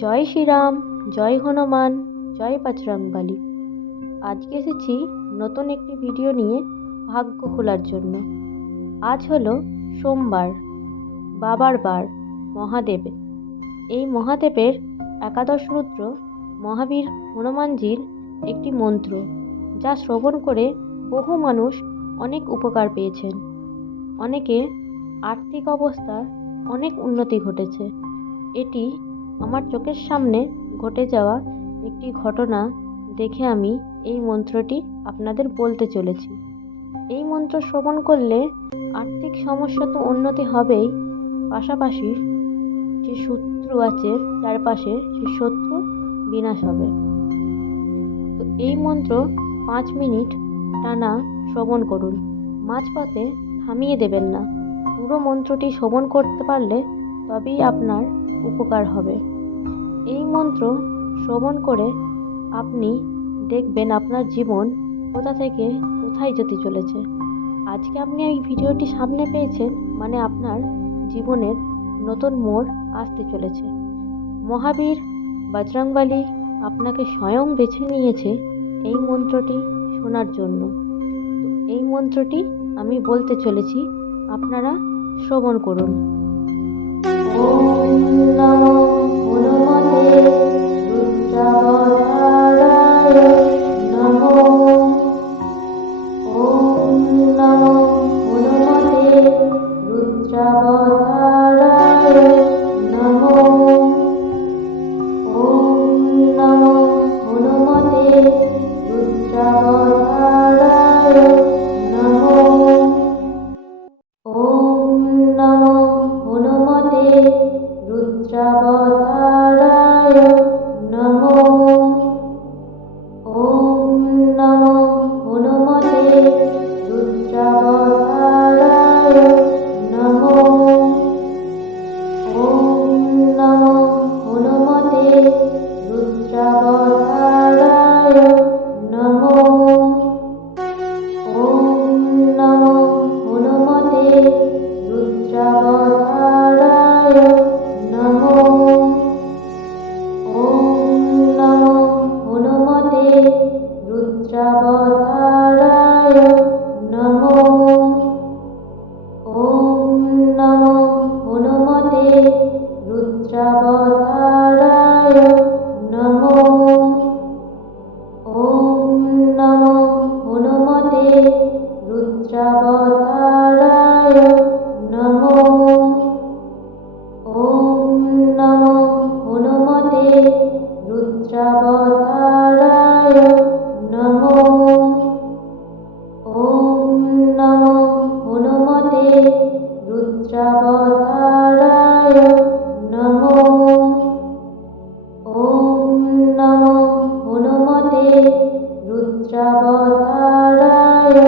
জয় শ্রীরাম, জয় হনুমান, জয় বজরংবলী। আজকে এসেছি নতুন একটি ভিডিও নিয়ে ভাগ্য খোলার জন্য। আজ হলো সোমবার, বাবার বার, মহাদেবের। এই মহাদেবের একাদশ রুদ্র মহাবীর হনুমানজির একটি মন্ত্র, যা শ্রবণ করে বহু মানুষ অনেক উপকার পেয়েছেন। অনেকে আর্থিক অবস্থার অনেক উন্নতি ঘটেছে। এটি আমার চোখের সামনে ঘটে যাওয়া একটি ঘটনা দেখে আমি এই মন্ত্রটি আপনাদের বলতে চলেছি। এই মন্ত্র শ্রবণ করলে আর্থিক সমস্যা তো উন্নতি হবেই, পাশাপাশি যে শত্রু আছে চারপাশে সে শত্রু বিনাশ হবে। তো এই মন্ত্র 5 মিনিট টানা শ্রবণ করুন, মাঝপথে থামিয়ে দেবেন না। পুরো মন্ত্রটি শ্রবণ করতে পারলে তবেই আপনার উপকার হবে। এই মন্ত্র শ্রবণ করে আপনি দেখবেন আপনার জীবন কোথা থেকে কোথায় যেতে চলেছে। আজকে আপনি এই ভিডিওটি সামনে পেয়েছেন, মানে আপনার জীবনের নতুন মোড় আসতে চলেছে। মহাবীর বজরংবলী আপনাকে স্বয়ং বেছে নিয়েছে এই মন্ত্রটি শোনার জন্য। তো এই মন্ত্রটি আমি বলতে চলেছি, আপনারা শ্রবণ করুন। ওম নমো হনুমতে রুদ্রাবতারায় নমো। ওম নমো হনুমতে রুদ্রাবতারায় নমো। ওম নমো হনুমতে রুদ্রাবতারায় নমো। ওম নমো হনুমতে রুদ্রাবতারায় নমো। ওম নমো হনুমতে রুদ্রাবতারায় নমো। ওম নমো হনুমতে রুদ্রাবতারায় নমো। ওম নমো হনুমতে রুদ্রাবতারায় নমো। ওম নমো হনুমতে রুদ্রাবতারায় নমো। ওম নমো হনুমতে রুদ্রাবতারায় নমো। ওম নমো হনুমতে রুদ্রাবতারায় নমো। ওম নমো হনুমতে রুদ্রাবতারায় নমো। ওম নমো হনুমতে রুদ্রাবতারায় নমো। ওম নমো হনুমতে রুদ্রাবতারায়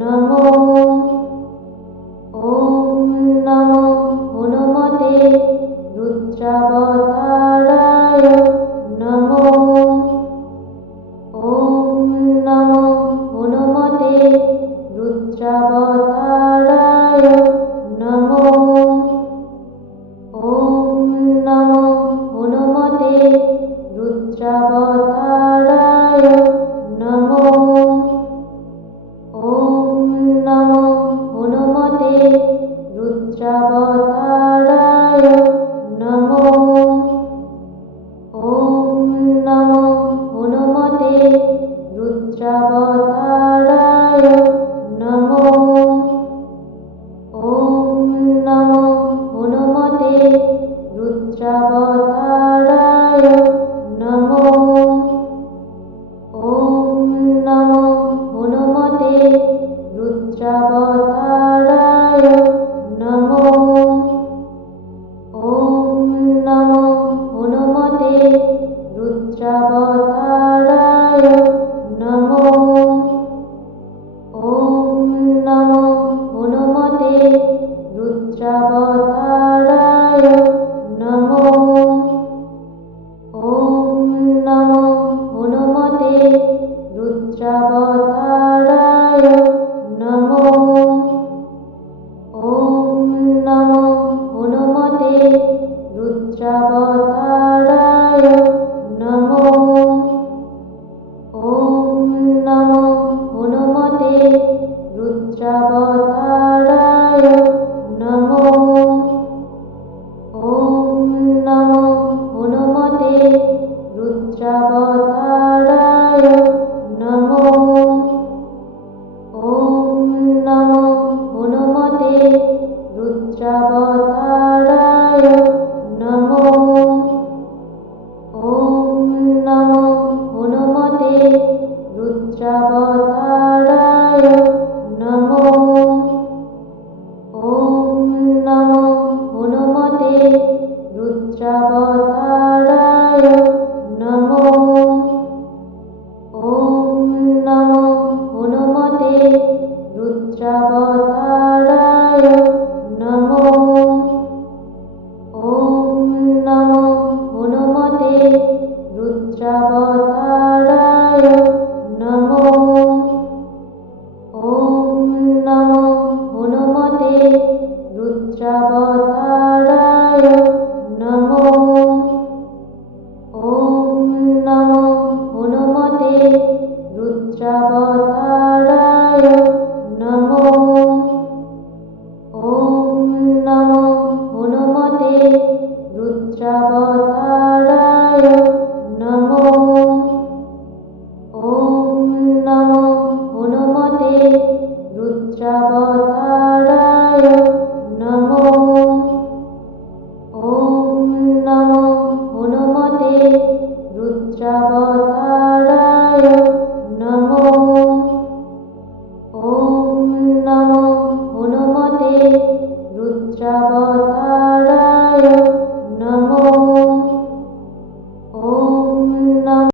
নমো। ওম নমো হনুমতে রুদ্রাবতারায় নমো। ওম নমো হনুমতে রুদ্রাবতারায় নমো। ওম নমো হনুমতে রুদ্রাবতারায় নমো। ওম নমো হনুমতে রুদ্রাবতারায় নমো। ওম নমো হনুমতে রুদ্রাবতারায় নমো। ওম নমো হনুমতে রুদ্রাবতারায়